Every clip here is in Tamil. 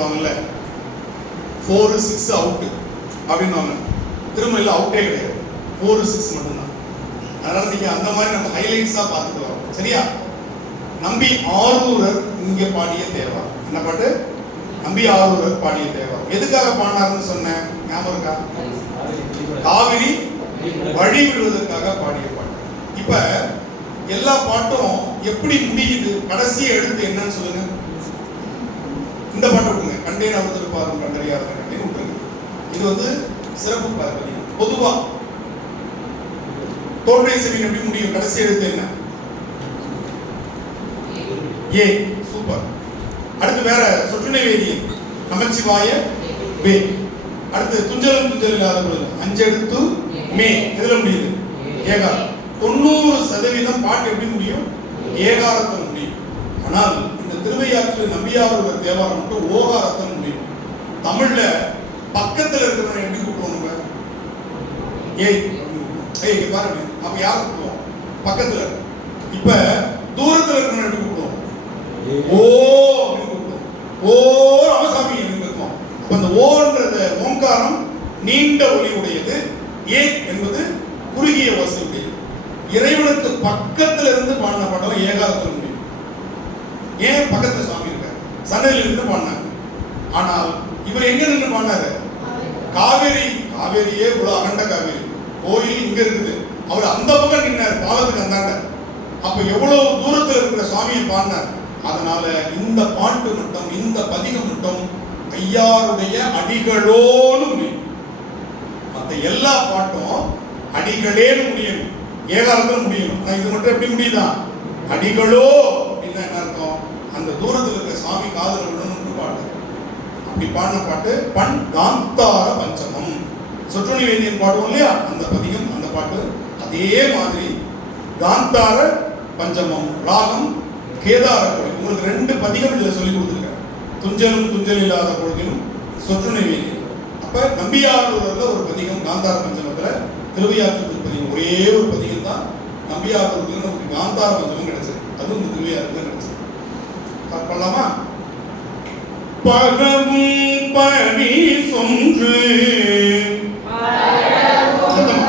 சொல்லுவாங்கல்ல? ஃபோரு சிக்ஸ் அவுட்டு அப்படின்னு திரும்ப இல்லை அவுட்டே கிடையாது. ஃபோரு சிக்ஸ் மட்டும்தான். அதனால நீங்கள் அந்த மாதிரி நம்ம ஹைலைட்ஸாக பார்த்துட்டு வரோம் சரியா? நம்பி ஆரூரர் இங்கே பாடிய தேவா. என்ன பாட்டு? நம்பி ஆரூரர் பாடிய தேவா. எதுக்காக பாடினாருன்னு சொன்னேன்? ஞாபகம் இருக்கா? காவிரி வழி விடுவதற்காக பாடிய பாட்டு. இப்ப எல்லா பாட்டும் எப்படி முடியுது? கடைசி எழுத்து என்னன்னு சொல்லுங்க. இந்த பாட்டு கண்டேன் அவர்த்திருப்பாரும் கண்டறியாத கண்டேன் விட்டுருங்க இது வந்து சிறப்பு பார்ப்பது பொதுவா தோல்வை செவி எப்படி முடியும்? கடைசி எழுத்து என்ன? ஏ. சூப்பர். அடுத்து வேற சொற்றுணை வேதியம் நமச்சிவாய வே. அடுத்து துஞ்சலும் துஞ்சல் இல்லாத பொழுது. அஞ்சு மே. எதுல முடியுது? ஏகாரம் தொண்ணூறு சதவீதம் பாட்டு எப்படி முடியும்? ஏகாரத்தில் முடியும். ஆனால் திருவையாற்று நம்பியாரோட தேவாரம் மட்டும் ஓகாரத்தில் முடியும் தமிழ்ல பக்கத்துல இருக்கிறவனை எப்படி கூப்பிடுவோம் ஏய் ஏய் பாருங்க அப்ப யார் கூப்பிடுவோம்? பக்கத்துல. இப்ப தூரத்துல இருக்கிறவனை எப்படி கூப்பிடுவோம்? ஓ அப்படின்னு கூப்பிடுவோம். ஓ ராமசாமி இருக்கும் அப்ப அந்த ஓன்றது ஓங்காரம் நீண்ட ஒலி உடையது ஏ என்பது குறுகிய உடையது இறைவனுக்கு பக்கத்துல இருந்து பாடின பாடலாம் ஏகாரத்தில் முடியும் ஏன் பக்கத்துல சுவாமி இருக்காரு? சன்னதியில இருந்து பாடினாங்க ஆனால் இவர் எங்க நின்று பாடினாரு? காவேரி காவேரியே இவ்வளவு அகண்ட காவேரி. கோயில் இங்க இருக்குது. அவர் அந்த பக்கம் நின்னார் பாலத்துக்கு அந்தாண்ட அப்ப எவ்வளவு தூரத்துல இருக்கிற சுவாமியை பாடினார்? அதனால இந்த பாட்டு மட்டும் இந்த பதிகம் மட்டும் ஐயாருடைய அடிகளோடு முடியும். மற்ற எல்லா பாட்டும் அடிகளேன்னு முடியும். ஏகாலத்தில் முடியும். ஆனா இது மட்டும் எப்படி முடியுதா? அடிகளோ அப்படின்னா என்ன அர்த்தம் அந்த தூரத்தில் இருக்கிற சாமி காதல விடணும்னு பாடு அப்படி பாடின பாட்டு பண் காந்தார பஞ்சமம். சொற்றுணி வேண்டியன் பாடுவோம் இல்லையா? அந்த பதிகம் அந்த பாட்டு அதே மாதிரி. காந்தார பஞ்சமம் ராகம் கேதார கோயில். உங்களுக்கு ரெண்டு பதிகம் இதில் சொல்லி கொடுத்துருக்கேன். துஞ்சலும் துஞ்சல் இல்லாத பொழுதிலும் சொற்றுணை வேதியன். அப்போ நம்பியாரூரில் ஒரு பதிகம் காந்தார பஞ்சமத்தில் திருவையாற்று பதிகம். ஒரே ஒரு பதிகம் தான் நம்பியாரூர்ல நமக்கு காந்தார பஞ்சமும் கிடைச்சது. அதுவும் இந்த திருவையாற்றுல கிடைச்சது. பண்ணலாமா பரவும் பணி சொன்று சத்தமா.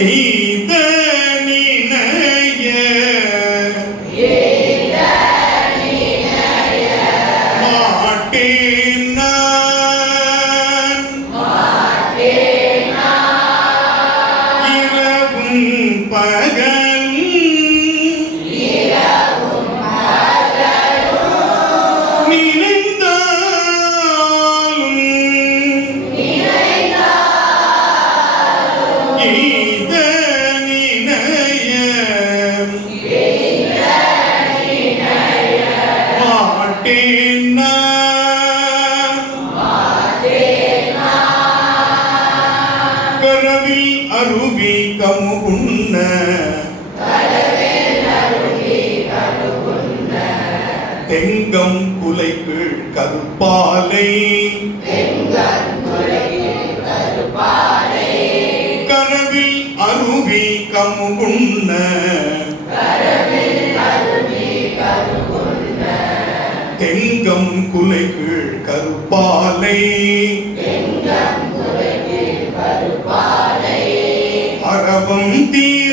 எய்த கருப்பாலை. கனவில் அருவி கமுகுண்ண. தெங்கம் குலைகள் கருப்பாலை. அரபம் தீ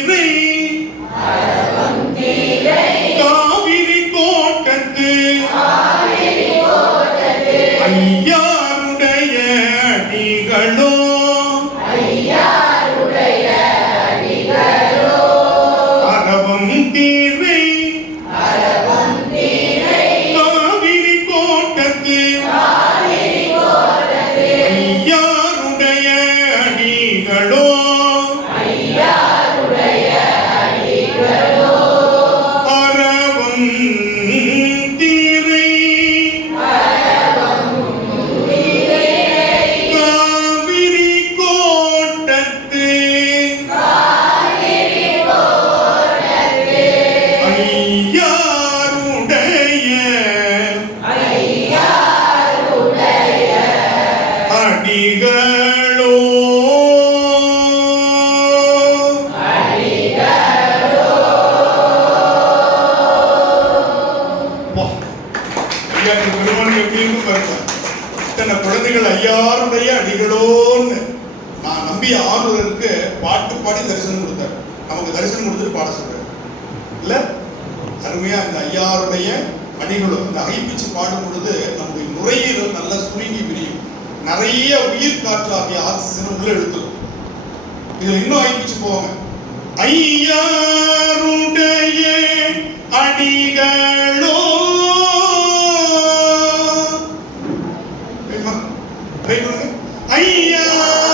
அடியாருடைய அடிகளோன்னு. நான் நம்பிய ஆளுநருக்கு பாட்டு பாடி தரிசனம் கொடுத்தார். நமக்கு தரிசனம் கொடுத்துட்டு பாட சொல்றாரு. இல்ல? அருமையா இந்த ஐயாருடைய அடிகளும் இந்த அகைப்பிச்சு பாடும் பொழுது நம்முடைய நுரையீரல் நல்லா சுருங்கி விரியும். நிறைய உயிர் காற்று ஆகிய ஆக்சிஜன் உள்ள எடுத்துக்கும் இதுல இன்னும் அகைப்பிச்சு போவாங்க. ஐயாருடைய அடிகளோ. 没毛病哎呀！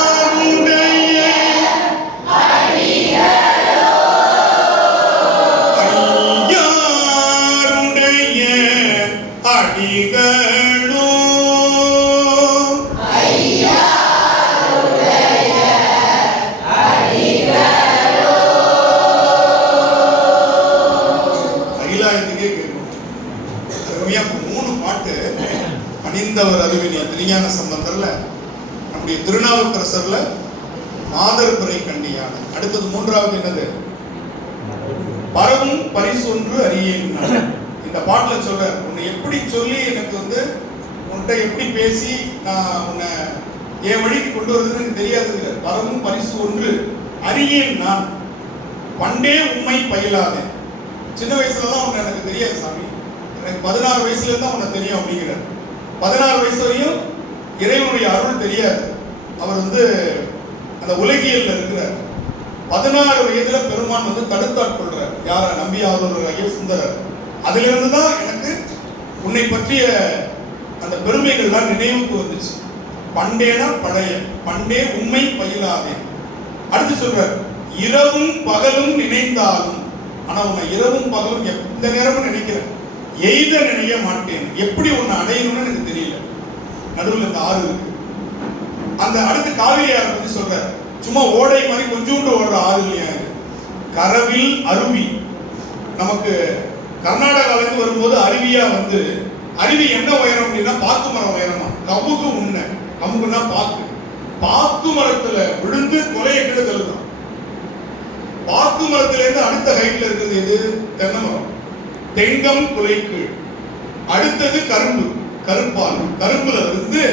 சம்பந்தர்ல நம்முடைய திருநாவுக்கரசர்ல மாதர் பிறை கண்டியான அடுத்தது மூன்றாவது என்னது? பரவும் பரிசொன்று அறியேன் நான். இந்த பாட்டுல சொல்ற உன்னை எப்படி சொல்லி எனக்கு வந்து உன்கிட்ட எப்படி பேசி நான் உன்னை என் வழிக்கு கொண்டு வருதுன்னு எனக்கு தெரியாதுங்கிற பரவும் பரிசு ஒன்று அறியேன் நான். பண்டே உண்மை பயிலாதேன் சின்ன வயசுல தான் உன்னை எனக்கு தெரியாது சாமி. எனக்கு பதினாறு வயசுல தான் உன்னை தெரியும் அப்படிங்கிறார். பதினாறு வயசு வரையும் இறைவனுடைய அருள் தெரியாது. அவர் வந்து அந்த உலகியல் இருக்கிறார். பதினாறு வயதுல பெருமான் வந்து தடுத்தாட்கொள்றார் யார? நம்பி ஆதரவாகிய சுந்தரர். அதிலிருந்து தான் எனக்கு உன்னை பற்றிய அந்த பெருமைகள்லாம் நினைவுக்கு வந்துச்சு. பண்டேனா பழைய பண்டே உண்மை பயிலாதே. அடுத்து சொல்றார் இரவும் பகலும் நினைந்தாலும். ஆனா உன்னை இரவும் பகலும் எந்த நேரமும் நினைக்கிறேன் எய்த நினைய மாட்டேன். எப்படி உன்னை அடையணும்னு எனக்கு தெரியல. நடுவில் இந்த ஆறு இருக்கு. அந்த அடுத்து காவிரியாரை பத்தி சொல்ற சும்மா ஓடை மாதிரி கொஞ்சோண்டு ஓடுற ஆறு இல்லையா? கரவில் அருவி. நமக்கு கர்நாடகாவிலிருந்து வரும்போது அருவியா வந்து அருவி என்ன உயரம் அப்படின்னா பாக்கு மரம் உயரமா? கமுகு உண்மை கமுகுன்னா பாக்கு. பாக்கு மரத்துல விழுந்து கொலையை கீழே தள்ளுதான். பாக்கு மரத்துல இருந்து அடுத்த ஹைட்ல இருக்கிறது எது? தென்னை மரம். தெங்கம் குலைக்கு. அடுத்தது கரும்பு. கருப்பால் கரும்புல இருந்து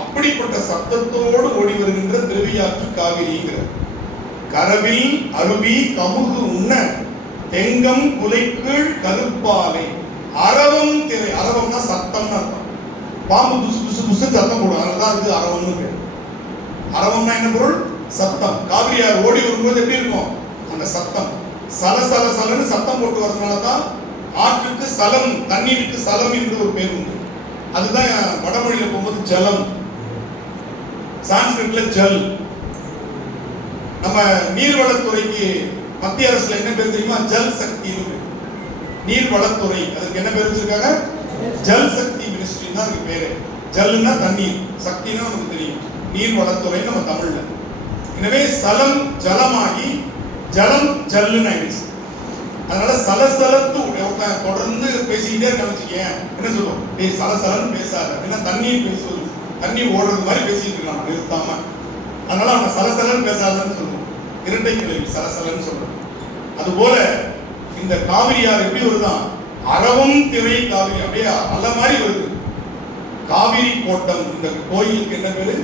அப்படிப்பட்ட சத்தத்தோடு ஓடி வருகின்ற திருவியாற்று காவிரிங்கிற கரவில் அருவி கமுகு உண்ண தெங்கம் குலைக்கீழ் கருப்பாலை அரவம் திரை அரவம்னா சத்தம்னு அர்த்தம். பாம்பு புசு புசு புசு சத்தம் போடும். அதனால இது அரவம்னு பேர். அரவம்னா என்ன பொருள்? சத்தம். காவிரியார் ஓடி வரும்போது எப்படி இருக்கும்? அந்த சத்தம். சல சல சலன்னு சத்தம் போட்டு வரதுனால தான் ஆற்றுக்கு சலம் தண்ணீருக்கு சலம் என்று ஒரு பேர் உண்டு. அதுதான் வடமொழியில் போகும்போது ஜலம். சான்ஸ்கிரிட்ல ஜல். நம்ம நீர்வளத்துறைக்கு மத்திய அரசுல என்ன பேர் தெரியுமா? ஜல் சக்தி நீர்வளத்துறை. அதுக்கு என்ன பேர் வச்சிருக்காங்க? ஜல் சக்தி மினிஸ்ட்ரி தான் அதுக்கு பேரு. ஜல்னா தண்ணீர். சக்தினா நமக்கு தெரியும். நீர்வளத்துறை நம்ம தமிழ்ல. எனவே சலம் ஜலமாகி ஜலம் ஜல்லுன்னு ஆயிடுச்சு. அதனால சலசலத்து ஒருத்தன் தொடர்ந்து பேசிக்கிட்டே இருக்க வச்சுக்கேன். என்ன சொல்லுவோம் நீ சலசலன்னு பேசாத. ஏன்னா தண்ணியும் பேசுவது தண்ணி ஓடுறது மாதிரி பேசிட்டு இருக்கான். நிறுத்தாம அதனால அவனை சலசலன்னு பேசாதன்னு சொல்லுவோம் இரட்டை கிழவி சலசலன்னு சொல்றோம். அதுபோல இந்த காவிரியார் எப்படி வருதான்? அறவும் திரை காவிரி அப்படியே அல்ல மாதிரி வருது. காவிரி கோட்டம் இந்த கோயிலுக்கு என்ன பேரு?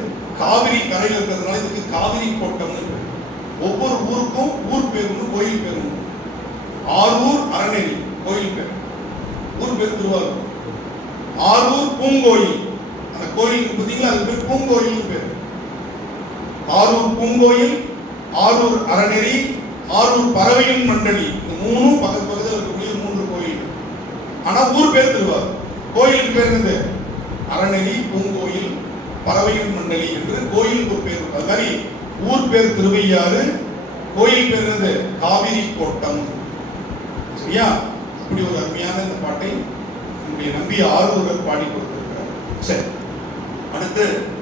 காவிரி கரையில் இருக்கிறதுனால இதுக்கு காவிரி கோட்டம்னு பேரு. ஒவ்வொரு ஊருக்கும் கோயில் பேர் ஆரூர் அறநெறி கோயில் பேர். ஊர் பேர் திருவாரூர். ஆரூர் பூங்கோயில். அந்த கோயிலுக்கு பார்த்தீங்களா? அது பேர் பூங்கோயில் பேர். ஆரூர் பூங்கோயில் ஆரூர் அறநெறி ஆரூர் பறவையின் மண்டலி. இந்த மூணும் பக்கத்து பக்கத்தில் இருக்கக்கூடிய மூன்று கோயில். ஆனால் ஊர் பேர் திருவாரூர். கோயிலுக்கு பேர் என்னது? அறநெறி பூங்கோயில் பறவையின் மண்டலி என்று கோயிலுக்கு ஒரு பேர் அது மாதிரி ஊர் பேர் திருவையாறு கோயில் பேர் என்னது? காவிரி கோட்டம். சரியா இப்படி ஒரு அருமையான இந்த பாட்டை நம்முடைய நம்பி ஆரூரர் பாடி கொடுத்திருக்கிறார் சரி அடுத்து